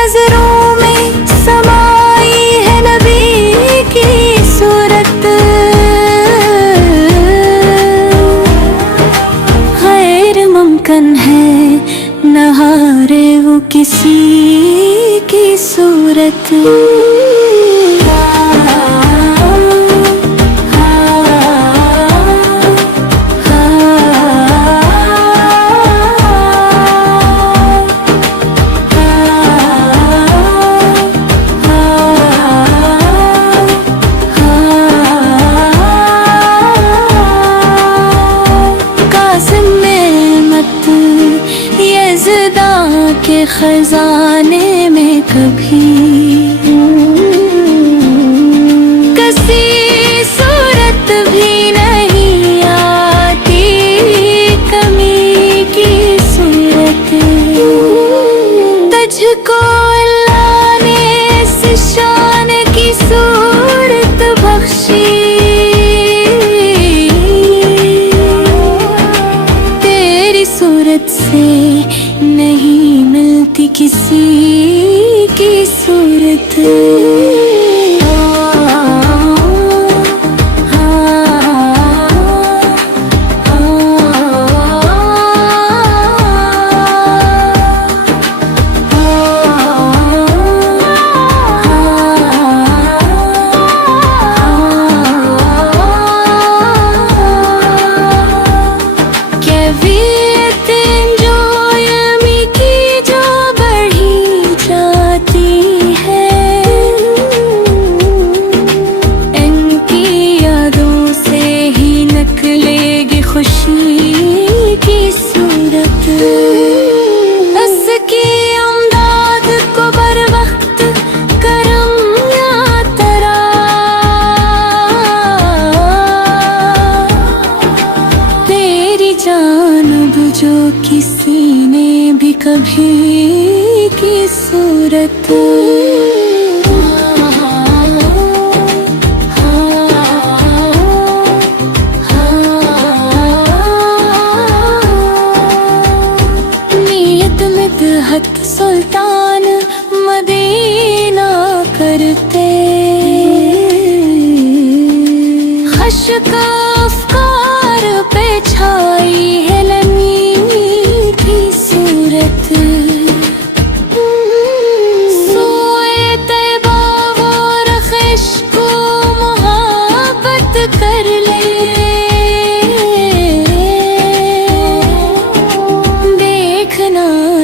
नजरों में समाई है नबी की सूरत। गैर मुमकिन है न हारे वो किसी की सूरत। के खजाने में कभी किसी सूरत भी नहीं आती कमी की सूरत। तुझको अल्लाह ने इस शान की सूरत बख्शी, तेरी सूरत से नहीं मिलती किसी की सूरत। खुशी की सूरत उसकी अमदाद को बर वक्त करम या तरा, तेरी जानब जो किसी ने भी कभी की सूरत। हत सुल्तान मदीना करते, खश्क अफ़कार पे छाई है लमी की सूरत। सोए तैबा वो रख़्श को मोहब्बत कर ले,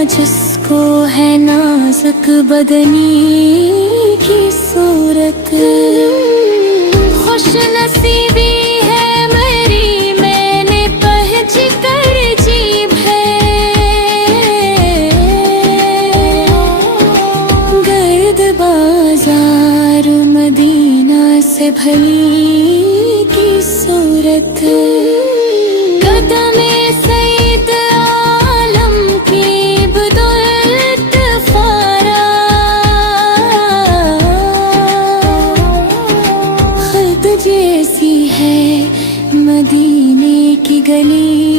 जिसको है नाज़ुक बदनी की सूरत। खुश नसीबी है मेरी मैंने पहच कर जीब है, गर्द बाजार मदीना से भली की सूरत। कदमे सईद आलम की जैसी है मदीने की गली